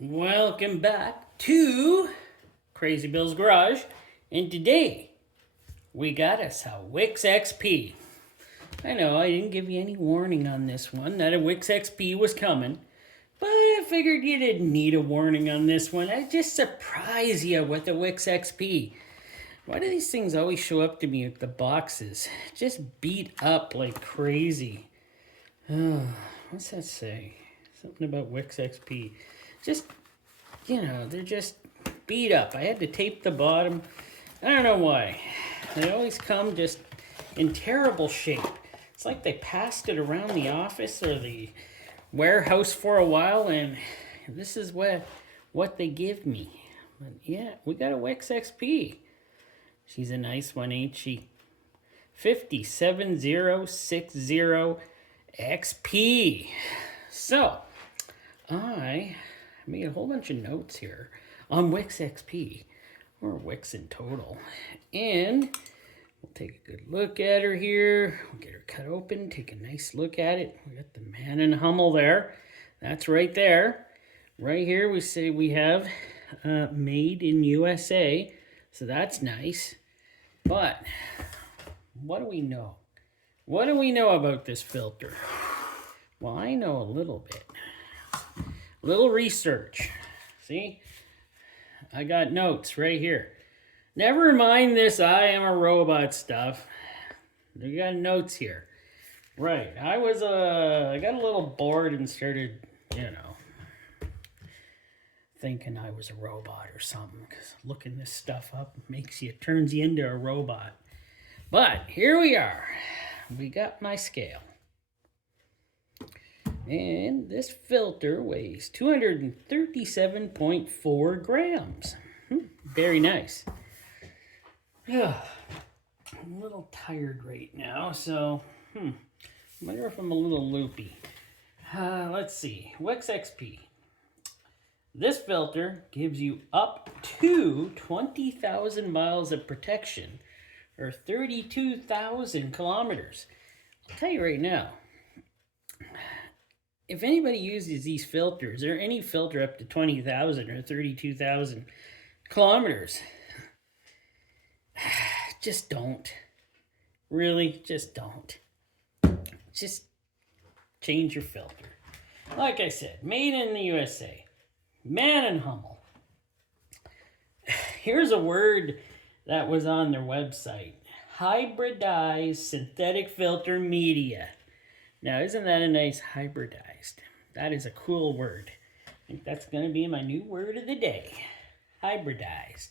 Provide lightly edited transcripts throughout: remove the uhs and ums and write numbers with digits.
Welcome back to Crazy Bill's Garage, and today we got us a Wix XP. I know I didn't give you any warning on this one that a Wix XP was coming, but I figured you didn't need a warning on this one. I just surprise you with the Wix XP. Why do these things always show up to me with the boxes? Just beat up like crazy. Oh, what's that say? Something about Wix XP. Just, they're just beat up. I had to tape the bottom. I don't know why. They always come just in terrible shape. It's like they passed it around the office or the warehouse for a while, and this is what they give me. But yeah, we got a Wix XP. She's a nice one, ain't she? 57060 XP. So, I made a whole bunch of notes here on Wix XP, or Wix in total. And we'll take a good look at her here. We'll get her cut open, take a nice look at it. We got the Mann+Hummel there. That's right there. Right here we say we have made in USA. So that's nice. But what do we know? What do we know about this filter? Well, I know a little bit. Little research. See? I got notes right here. Never mind this I am a robot stuff. We got notes here. Right. I got a little bored and started, thinking I was a robot or something, because looking this stuff up turns you into a robot. But here we are. We got my scale. And this filter weighs 237.4 grams. Very nice. I'm a little tired right now, so I wonder if I'm a little loopy. Let's see. Wix XP. This filter gives you up to 20,000 miles of protection, or 32,000 kilometers. I'll tell you right now, if anybody uses these filters, or any filter up to 20,000 or 32,000 kilometers, just don't. Really, just don't. Just change your filter. Like I said, made in the USA. Mann+Hummel. Here's a word that was on their website. Hybridized synthetic filter media. Now, isn't that a nice hybridized? That is a cool word. I think that's going to be my new word of the day. Hybridized.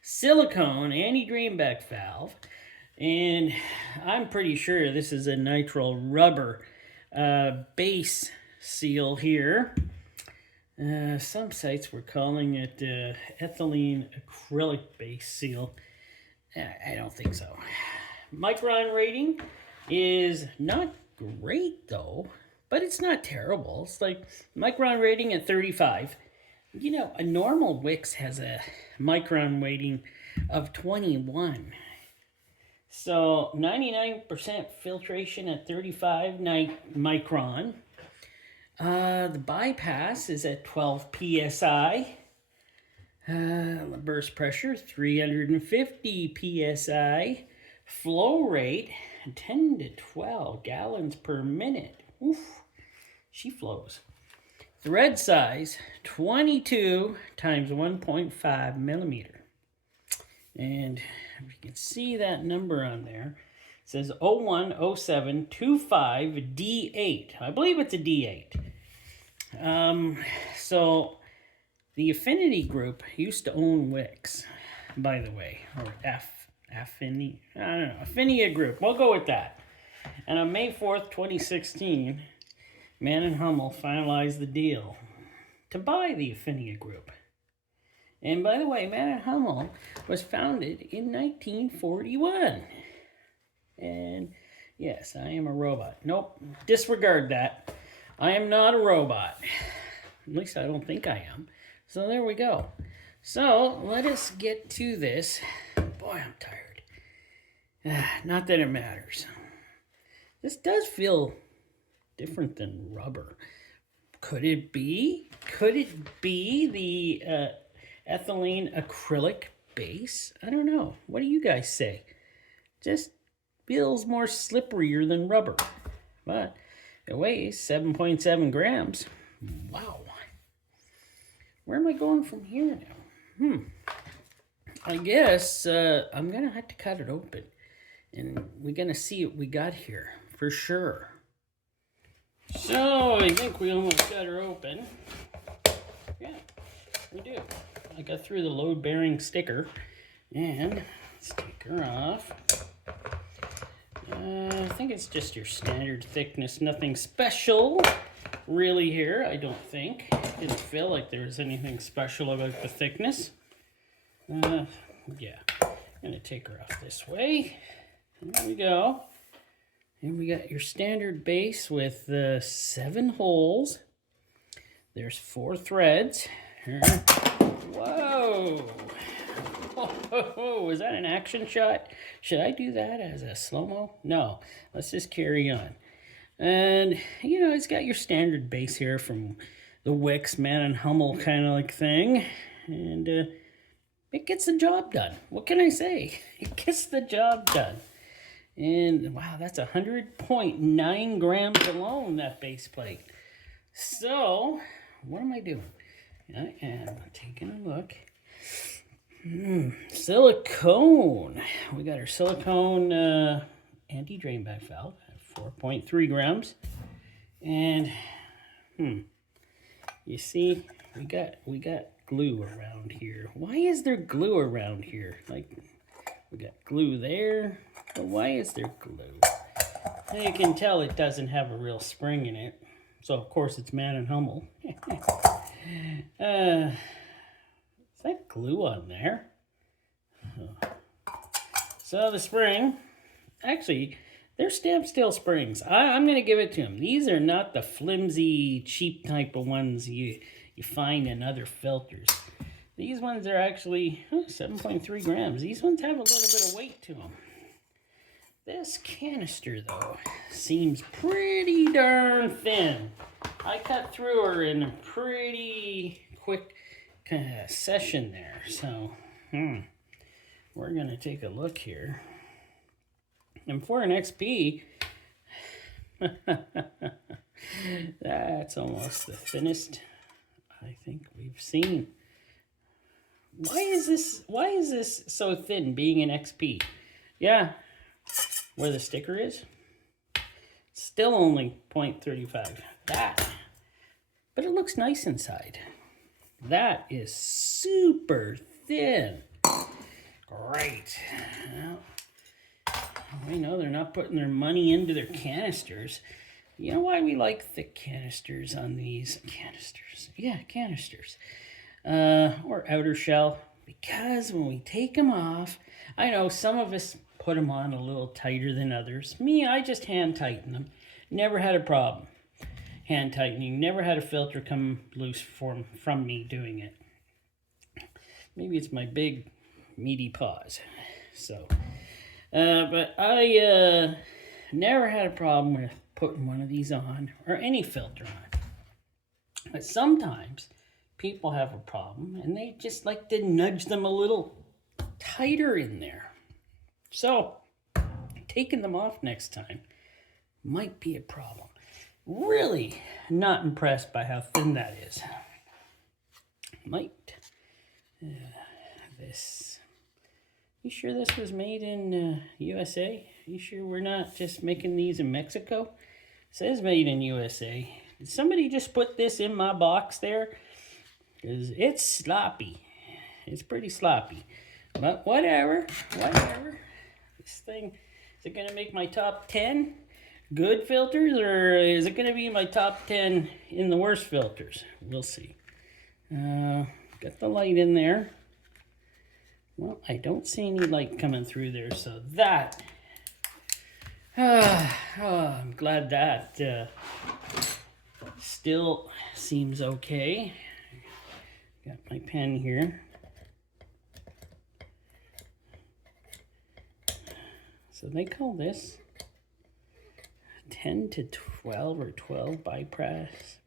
Silicone anti-drainback valve. And I'm pretty sure this is a nitrile rubber base seal here. Some sites were calling it ethylene acrylic base seal. I don't think so. Micron rating is not great though, but it's not terrible. It's like Micron rating at 35. A normal Wix has a Micron rating of 21. So 99% filtration at 35 micron. The bypass is at 12 psi. Burst pressure 350 psi. Flow rate 10 to 12 gallons per minute. Oof, she flows. Thread size 22 times 1.5 millimeter. And if you can see that number on there, it says 010725D8. I believe it's a D8. So the Affinity Group used to own Wix, by the way, or Affinity, I don't know, Affinity Group. We'll go with that. And on May 4th, 2016, Mann+Hummel finalized the deal to buy the Affinity Group. And by the way, Mann+Hummel was founded in 1941. And yes, I am a robot. Nope, disregard that. I am not a robot. At least I don't think I am. So there we go. So let us get to this. Boy, I'm tired. Not that it matters. This does feel different than rubber. Could it be? Could it be the ethylene acrylic base? I don't know. What do you guys say? Just feels more slipperier than rubber. But it weighs 7.7 grams. Wow. Where am I going from here now? I guess I'm going to have to cut it open. And we're going to see what we got here for sure. So I think we almost got her open. Yeah, we do. I got through the load-bearing sticker. And let's take her off. I think it's just your standard thickness. Nothing special really here, I don't think. Didn't feel like there was anything special about the thickness. Yeah, I'm going to take her off this way. There we go. And we got your standard base with 7 holes. There's 4 threads. Whoa! Oh, is that an action shot? Should I do that as a slow-mo? No, let's just carry on. And, you know, it's got your standard base here from the Wix Mann+Hummel kind of like thing. And it gets the job done. What can I say? It gets the job done. And, wow, that's 100.9 grams alone, that base plate. So, what am I doing? I am taking a look. Silicone. We got our silicone anti-drain back valve at 4.3 grams. And, you see, we got glue around here. Why is there glue around here? Like, we got glue there. But why is there glue? You can tell it doesn't have a real spring in it. So, of course, it's Mann+Hummel. Is that glue on there? So, the spring, actually, they're stamp steel springs. I'm going to give it to them. These are not the flimsy, cheap type of ones you find in other filters. These ones are actually 7.3 grams. These ones have a little bit of weight to them. This canister, though, seems pretty darn thin. I cut through her in a pretty quick kind of session there. So, we're going to take a look here. And for an XP, that's almost the thinnest I think we've seen. Why is this so thin, being an XP? Yeah. Where the sticker is, still only 0.35. That, but it looks nice inside. That is super thin. Great. Well, we know they're not putting their money into their canisters. You know why we like thick canisters on these canisters? Yeah, canisters. Or outer shell. Because when we take them off, I know some of us put them on a little tighter than others. Me, I just hand tighten them. Never had a problem hand tightening. Never had a filter come loose from me doing it. Maybe it's my big meaty paws. So, but I never had a problem with putting one of these on or any filter on. But sometimes people have a problem and they just like to nudge them a little tighter in there. So, taking them off next time might be a problem. Really not impressed by how thin that is. Might. This. You sure this was made in USA? You sure we're not just making these in Mexico? It says made in USA. Did somebody just put this in my box there? Because it's sloppy. It's pretty sloppy. But whatever. This thing, is it going to make my top 10 good filters, or is it going to be my top 10 in the worst filters? We'll see. Got the light in there. Well, I don't see any light coming through there, so that... I'm glad that still seems okay. Got my pen here. So they call this 10 to 12 or 12 bypass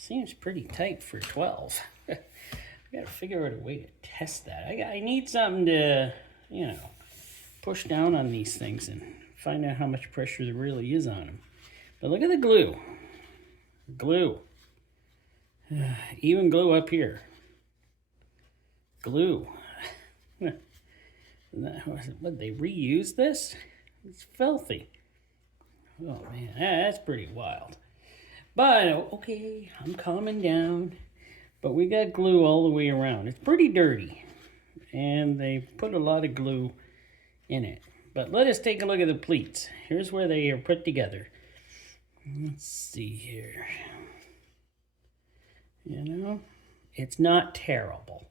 Seems pretty tight for 12. I gotta figure out a way to test that. I need something to, you know, push down on these things and find out how much pressure there really is on them. But look at the glue. Glue. Even glue up here. Glue. What, they reuse this? It's filthy. Oh man, that's pretty wild. But, okay, I'm calming down. But we got glue all the way around. It's pretty dirty. And they put a lot of glue in it. But let us take a look at the pleats. Here's where they are put together. Let's see here. You know, it's not terrible.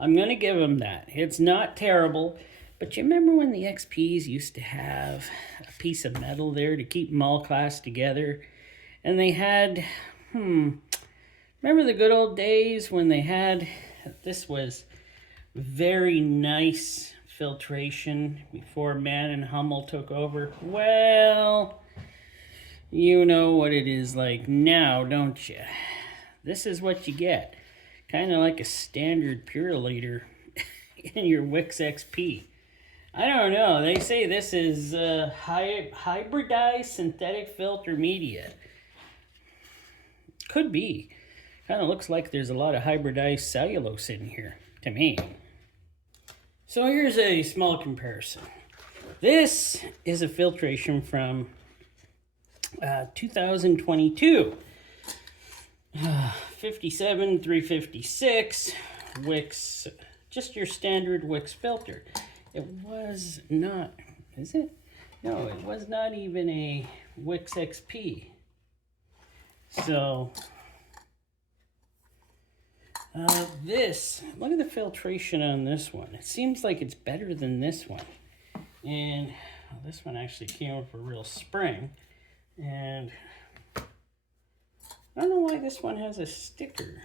I'm going to give them that. It's not terrible. But you remember when the XPs used to have a piece of metal there to keep them all classed together? And they had, remember the good old days when they had, this was very nice filtration before Mann+Hummel took over? Well, you know what it is like now, don't you? This is what you get. Kind of like a standard Purolator in your Wix XP. I don't know. They say this is hybridized synthetic filter media. Could be. Kind of looks like there's a lot of hybridized cellulose in here, to me. So here's a small comparison. This is a filtration from 2022. 57 356 Wix, just your standard Wix filter. It was not, is it? No, it was not even a Wix XP. So, this, look at the filtration on this one. It seems like it's better than this one. And well, this one actually came with a real spring. And I don't know why this one has a sticker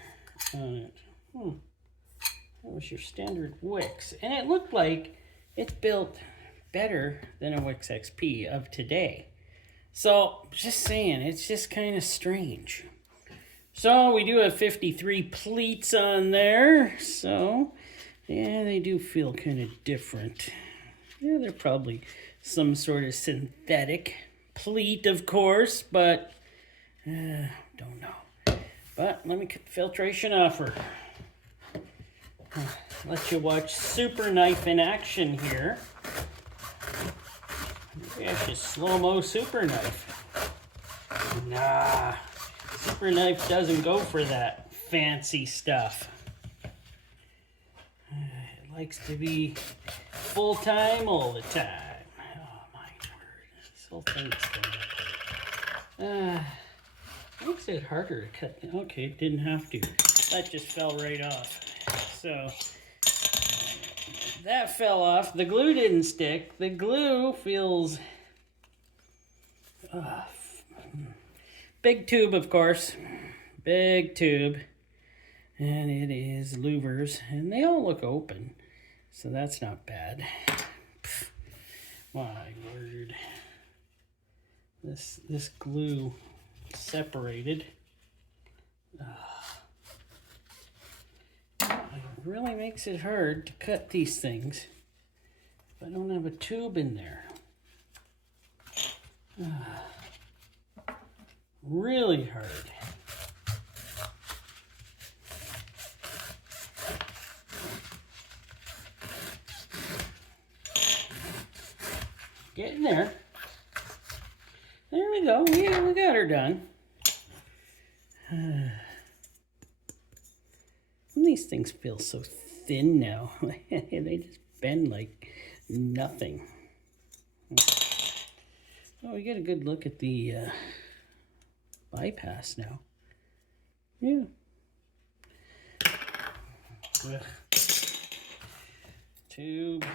on it. That was your standard Wix. And it looked like it's built better than a Wix XP of today. So, just saying, it's just kind of strange. So, we do have 53 pleats on there. So, yeah, they do feel kind of different. Yeah, they're probably some sort of synthetic pleat, of course, but don't know. But let me get the filtration offer. Let you watch Super Knife in action here. Maybe I should slow-mo Super Knife. Nah, Super Knife doesn't go for that fancy stuff. It likes to be full-time all the time. Oh my word, this whole thing's going up. Makes it harder to cut. Okay, didn't have to. That just fell right off. So, that fell off. The glue didn't stick. The glue feels... big tube, of course. Big tube. And it is louvers. And they all look open. So that's not bad. My word. This glue separated. It really makes it hard to cut these things if I don't have a tube in there. Really hard. Getting there. There we go. Yeah, we got her done. These things feel so thin now. They just bend like nothing. Oh, we get a good look at the bypass now. Yeah. Tube.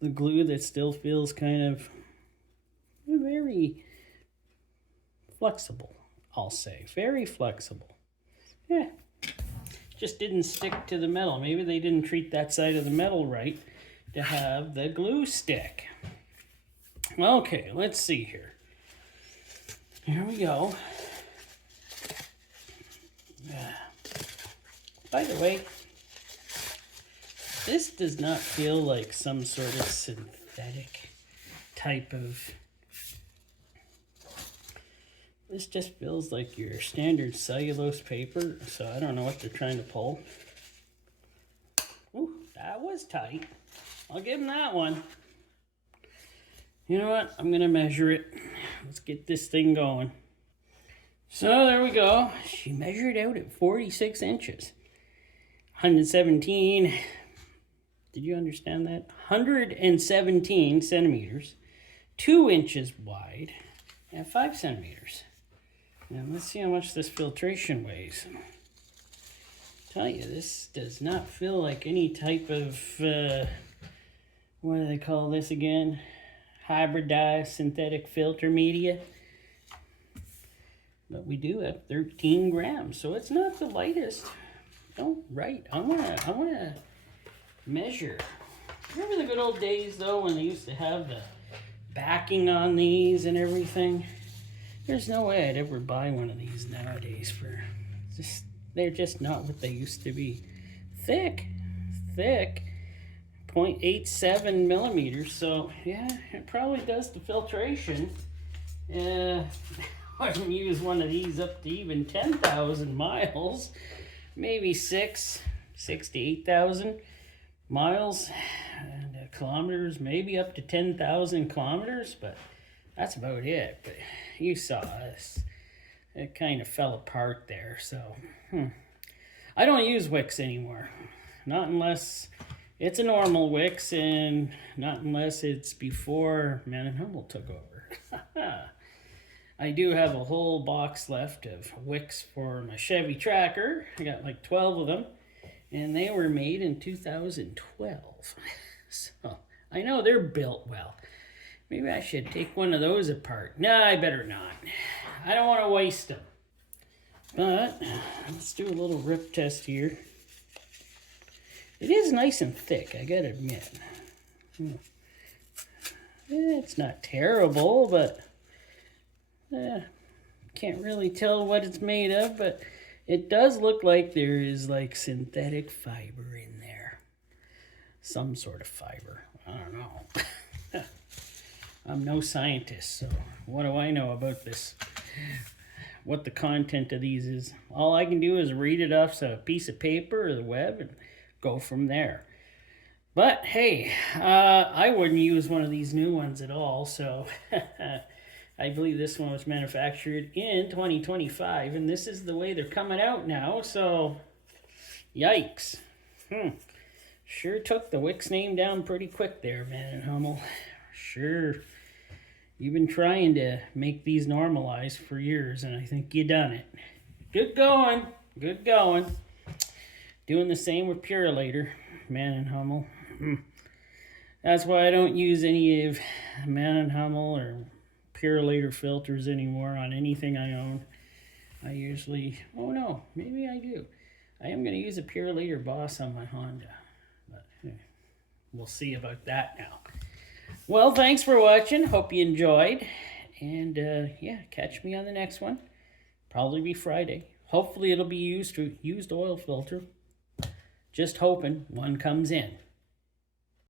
The glue that still feels kind of very flexible, I'll say. Very flexible. Yeah. Just didn't stick to the metal. Maybe they didn't treat that side of the metal right to have the glue stick. Okay, let's see here. Here we go. By the way, this does not feel like some sort of synthetic type of... This just feels like your standard cellulose paper, so I don't know what they're trying to pull. Ooh, that was tight. I'll give them that one. You know what? I'm going to measure it. Let's get this thing going. So there we go. She measured out at 46 inches. 117. Did you understand that? 117 centimeters. 2 inches wide. And 5 centimeters. Now let's see how much this filtration weighs. Tell you, this does not feel like any type of, what do they call this again? Hybridized synthetic filter media. But we do have 13 grams, so it's not the lightest. Oh, right. I wanna measure. Remember the good old days though when they used to have the backing on these and everything? There's no way I'd ever buy one of these nowadays for just, they're just not what they used to be. Thick, 0.87 millimeters. So yeah, it probably does the filtration. I wouldn't use one of these up to even 10,000 miles, maybe 6 to 8,000 miles and kilometers, maybe up to 10,000 kilometers, but that's about it. But you saw this, it kind of fell apart there. So I don't use Wix anymore, not unless it's a normal Wix, and not unless it's before Mann+Hummel took over. I do have a whole box left of Wix for my Chevy Tracker. I got like 12 of them, and they were made in 2012. So I know they're built well. Maybe I should take one of those apart. No, I better not. I don't want to waste them. But let's do a little rip test here. It is nice and thick, I gotta admit. It's not terrible, but can't really tell what it's made of, but it does look like there is like synthetic fiber in there. Some sort of fiber. I don't know. I'm no scientist, so what do I know about this? What the content of these is. All I can do is read it off a piece of paper or the web and go from there. But hey, I wouldn't use one of these new ones at all, so I believe this one was manufactured in 2025, and this is the way they're coming out now, so yikes. Sure took the Wix name down pretty quick there, Mann+Hummel. Sure. You've been trying to make these normalized for years, and I think you done it. Good going. Good going. Doing the same with Purolator, Mann+Hummel. That's why I don't use any of Mann+Hummel or Purolator filters anymore on anything I own. I usually, oh no, maybe I do. I am going to use a Purolator Boss on my Honda, but we'll see about that now. Well, thanks for watching. Hope you enjoyed. And yeah, catch me on the next one. Probably be Friday. Hopefully it'll be used oil filter. Just hoping one comes in.